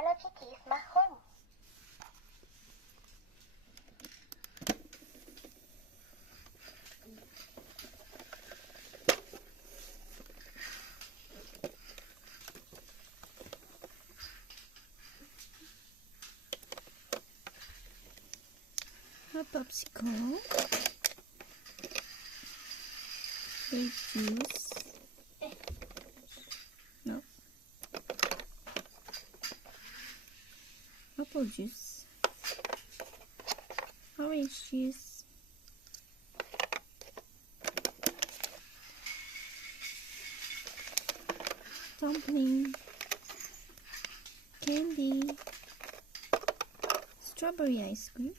Hello Kitty Smart Home. A popsicle, grape juice, no, apple juice, orange juice, dumpling, candy, strawberry ice cream,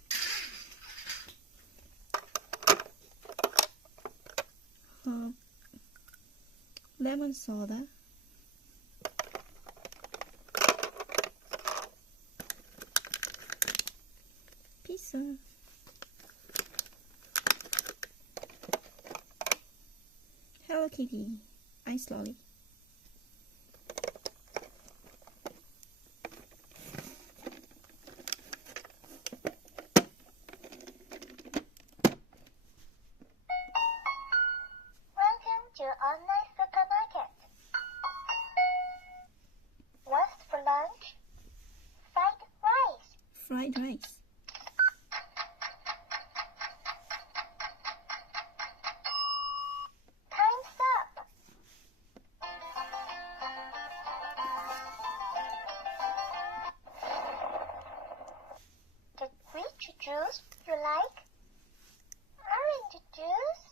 lemon soda, pizza, Hello Kitty ice lolly. Welcome to online supermarket. What's for lunch? Fried rice. Fried rice, Time's up. Which juice you like? Orange juice?